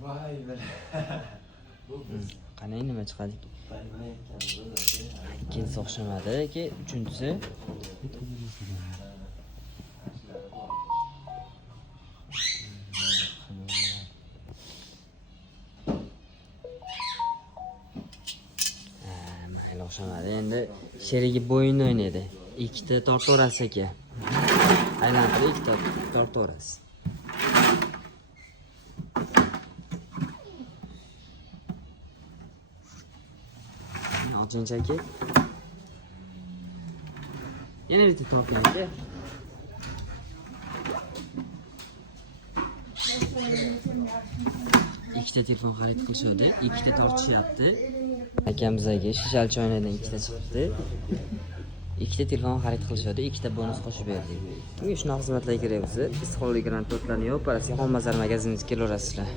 Vay be. Qanday nima chiqadi? Ikkinchisi o'xshamadi, uchinchisi mayli o'xshamadi. Endi sherigi bo'yinda o'ynaydi. Ikkita tortaverasiz aka. Aylantirib ikkita tortaverasiz. Olchinchi aka. Yana bitta torting aka. Ikkita telefon xarid qilishdi, ikkita tortishyapti. Akamizga shishali choynadan ikkita chiqibdi. Ikkita telefon xarid qilishdi, ikkita bonus qo'shib berdik. Bunga shunaqa xizmatlar kerak bo'lsa, istiqbolli grant to'plarni yopib, Rossiya xom bazar magazinimizga kelaverasizlar.